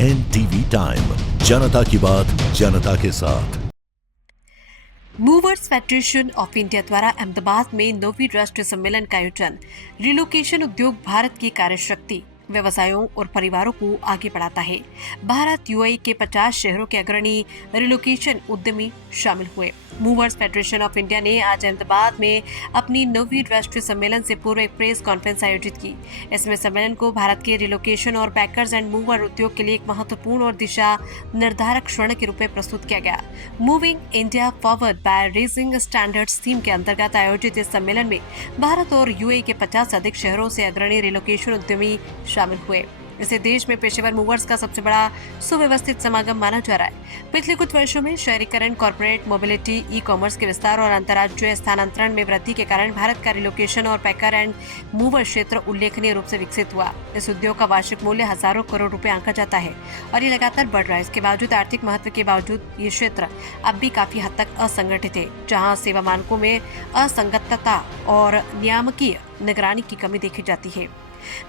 NTV time, जनता की बात जनता के साथ। मूवर्स फेडरेशन ऑफ इंडिया द्वारा अहमदाबाद में 9वीं राष्ट्रीय सम्मेलन का आयोजन रिलोकेशन उद्योग भारत की कार्यशक्ति, व्यवसायों और परिवारों को आगे बढ़ाता है। भारत यूएई के 50 शहरों के अग्रणी रिलोकेशन उद्यमी शामिल हुए। मूवर्स फेडरेशन ऑफ इंडिया ने आज अहमदाबाद में अपनी 9वीं राष्ट्रीय सम्मेलन से पूर्व एक प्रेस कॉन्फ्रेंस आयोजित की। इसमें सम्मेलन को भारत के रिलोकेशन और पैकर्स एंड मूवर उद्योग के लिए एक महत्वपूर्ण और दिशा निर्धारक क्षण के रूप में प्रस्तुत किया गया। Moving India forward by raising standards theme के अंतर्गत आयोजित इस सम्मेलन में भारत और यूएई के 50 से अधिक शहरों से अग्रणी रिलोकेशन उद्यमी शामिल हुए। इसे देश में पेशेवर मूवर्स का सबसे बड़ा सुव्यवस्थित समागम माना जा रहा है। पिछले कुछ वर्षों में शहरीकरण, कॉर्पोरेट मोबिलिटी, ई कॉमर्स के विस्तार और अंतर्राज्यीय स्थानांतरण में वृद्धि के कारण भारत का रिलोकेशन और पैकर एंड मूवर क्षेत्र उल्लेखनीय रूप से विकसित हुआ। इस उद्योग का वार्षिक मूल्य हजारों करोड़ रुपए आंका जाता है और ये लगातार बढ़ रहा है। इसके बावजूद आर्थिक महत्व के बावजूद ये क्षेत्र अब भी काफी हद तक असंगठित है, जहाँ सेवा मानकों में असंगतता और नियामकीय निगरानी की कमी देखी जाती है।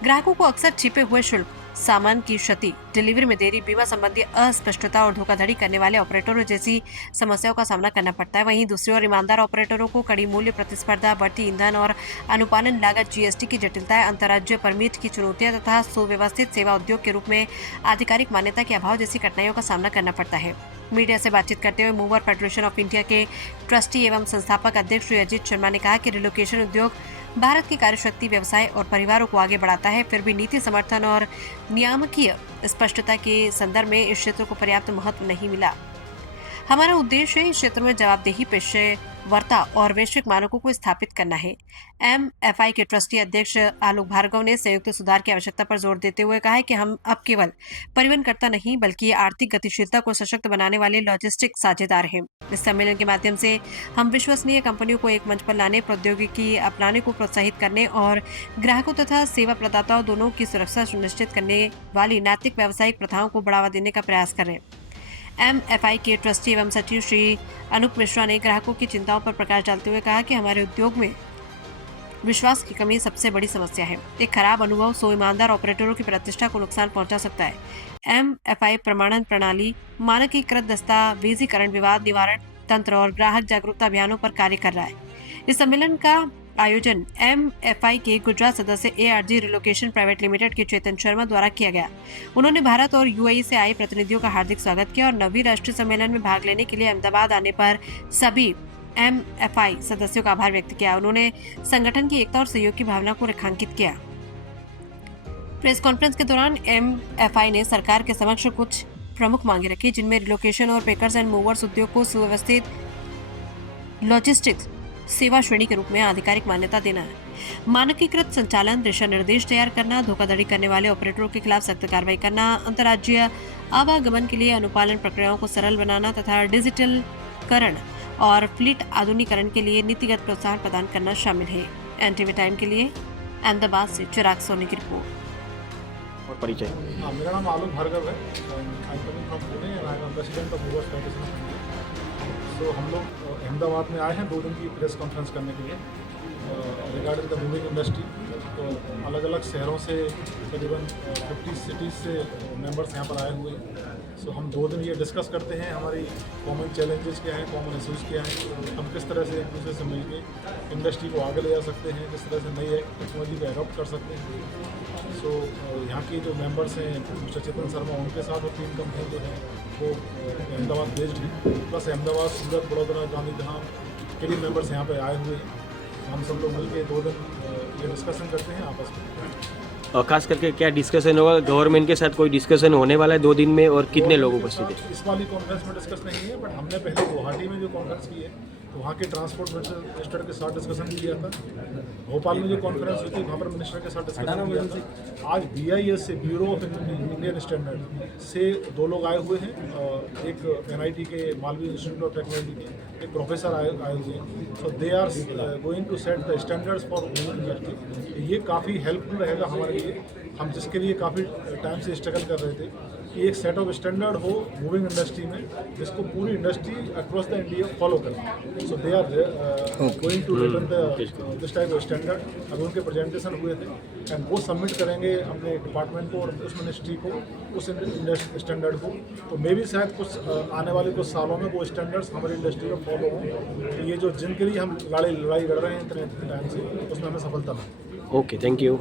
ग्राहकों को अक्सर छिपे हुए शुल्क, सामान की क्षति, डिलीवरी में देरी, बीमा संबंधी अस्पष्टता और धोखाधड़ी करने वाले ऑपरेटरों जैसी समस्याओं का सामना करना पड़ता है। वहीं दूसरी ओर ईमानदार ऑपरेटरों को कड़ी मूल्य प्रतिस्पर्धा, बढ़ती ईंधन और अनुपालन लागत, जीएसटी की जटिलताएं, अंतर्राज्यीय परमिट की चुनौतियां तथा सुव्यवस्थित सेवा उद्योग के रूप में आधिकारिक मान्यता के अभाव जैसी कठिनाइयों का सामना करना पड़ता है। मीडिया से बातचीत करते हुए मूवर फेडरेशन ऑफ इंडिया के ट्रस्टी एवं संस्थापक अध्यक्ष श्री अजीत शर्मा ने कहा कि रिलोकेशन उद्योग भारत की कार्यशक्ति, व्यवसाय और परिवारों को आगे बढ़ाता है। फिर भी नीति समर्थन और नियामकीय स्पष्टता के संदर्भ में इस क्षेत्र को पर्याप्त महत्व नहीं मिला। हमारा उद्देश्य इस क्षेत्र में जवाबदेही, पेशेवरता और वैश्विक मानकों को स्थापित करना है। एमएफआई के ट्रस्टी अध्यक्ष आलोक भार्गव ने संयुक्त सुधार की आवश्यकता पर जोर देते हुए कहा है कि हम अब केवल परिवहनकर्ता नहीं बल्कि आर्थिक गतिशीलता को सशक्त बनाने वाले लॉजिस्टिक साझेदार हैं। इस सम्मेलन के माध्यम से हम विश्वसनीय कंपनियों को एक मंच पर लाने, प्रौद्योगिकी अपनाने को प्रोत्साहित करने और ग्राहकों तथा सेवा प्रदाताओं दोनों की सुरक्षा सुनिश्चित करने वाली नैतिक व्यावसायिक प्रथाओं को बढ़ावा देने का प्रयास कर रहे हैं। एमएफआई के ट्रस्टी एवं सचिव श्री अनूप मिश्रा ने ग्राहकों की चिंताओं पर प्रकाश डालते हुए कहा कि हमारे उद्योग में विश्वास की कमी सबसे बड़ी समस्या है। एक खराब अनुभव 100 ईमानदार ऑपरेटरों की प्रतिष्ठा को नुकसान पहुंचा सकता है। एमएफआई प्रमाणन प्रणाली, मानकीकृत दस्तावेजीकरण, विवाद निवारण तंत्र और ग्राहक जागरूकता अभियानों पर कार्य कर रहा है। इस सम्मेलन का आयोजन एमएफआई के गुजरात सदस्य एआरजी रिलोकेशन प्राइवेट लिमिटेड के चेतन शर्मा द्वारा किया गया। उन्होंने भारत और यूएई से आए प्रतिनिधियों का हार्दिक स्वागत किया और 9वीं राष्ट्रीय सम्मेलन में भाग लेने के लिए अहमदाबाद आने पर सभी एमएफआई सदस्यों का आभार व्यक्त किया। उन्होंने संगठन की एकता और सहयोग की भावना को रेखांकित किया। प्रेस कॉन्फ्रेंस के दौरान एमएफआई ने सरकार के समक्ष कुछ प्रमुख मांगे रखी, जिनमें रिलोकेशन और पैकर्स एंड मूवर्स उद्योग को सुव्यवस्थित लॉजिस्टिक्स सेवा श्रेणी के रूप में आधिकारिक मान्यता देना है, मानकीकृत संचालन, दिशा निर्देश तैयार करना, धोखाधड़ी करने वाले ऑपरेटरों के खिलाफ सख्त कार्रवाई करना, अंतर्राज्यीय आवागमन के लिए अनुपालन प्रक्रियाओं को सरल बनाना तथा डिजिटलीकरण और फ्लीट आधुनिकीकरण के लिए नीतिगत प्रोत्साहन प्रदान करना शामिल है। एनटीवी टाइम के लिए अहमदाबाद से चिराग सोनी की रिपोर्ट। और परिचय। मेरा नाम आलोक भार्गव है। I am coming from Pune and I am president of movers federation of India. तो हम लोग अहमदाबाद में आए हैं 2 दिन की प्रेस कॉन्फ्रेंस करने के लिए रिगार्डिंग द मूविंग इंडस्ट्री। तो अलग अलग शहरों से करीबन 50 सिटीज़ से मेंबर्स यहाँ पर आए हुए हैं। सो हम 2 दिन ये डिस्कस करते हैं हमारी कॉमन चैलेंजेस क्या हैं, कॉमन इश्यूज़ क्या हैं, हम किस तरह से एक दूसरे से मिलकर इंडस्ट्री को आगे ले जा सकते हैं, किस तरह से नई टेक्नोलॉजी को एडॉप्ट कर सकते हैं। सो यहाँ के जो मेंबर्स हैं मिस्टर चेतन शर्मा, उनके साथ और 3 कंपनी जो है वो अहमदाबाद बेस्ड है, प्लस अहमदाबाद, सूरत, बड़ौदा, गांधीधाम के भी मेंबर्स यहाँ पे आए हुए हैं। हम सब लोग मिलकर 2 दिन ये डिस्कशन करते हैं आपस में। और खास करके क्या डिस्कशन होगा, गवर्नमेंट के साथ कोई डिस्कशन होने वाला है 2 दिन में, और कितने लोग उपस्थित हैं? इस वाली कॉन्फ्रेंस में डिस्कस नहीं है, बट हमने पहले गुवाहाटी में जो कॉन्फ्रेंस की है तो वहाँ के ट्रांसपोर्ट मिनिस्टर के साथ डिस्कशन किया था। भोपाल में जो कॉन्फ्रेंस हुई थी वहाँ पर मिनिस्टर के साथ डिस्कशन किया था। आज BIS से, ब्यूरो ऑफ इंडियन स्टैंडर्ड से 2 लोग आए हुए हैं। एक NIT के मालवी इंस्टीट्यूट ऑफ टेक्नोलॉजी के एक प्रोफेसर आए हुए हैं। So they are going to set the standards for moving industry. ये काफ़ी हेल्पफुल रहेगा हमारे लिए, हम जिसके लिए काफ़ी टाइम से स्ट्रगल कर रहे थे। कि एक सेट ऑफ स्टैंडर्ड हो मूविंग इंडस्ट्री में जिसको पूरी industry across the India follow करे। So they are going to return this type of standard. अभी उनके प्रेजेंटेशन हुए थे एंड वो सबमिट करेंगे अपने डिपार्टमेंट को और उस मिनिस्ट्री को, उस स्टैंडर्ड को। तो मे भी शायद कुछ आने वाले कुछ सालों में वो स्टैंडर्ड्स हमारी इंडस्ट्री में फॉलो हों। तो ये जो जिनके लिए हम लड़ाई लड़ रहे हैं इतने टाइम से, उसमें हमें सफलता मिले। Okay, thank you.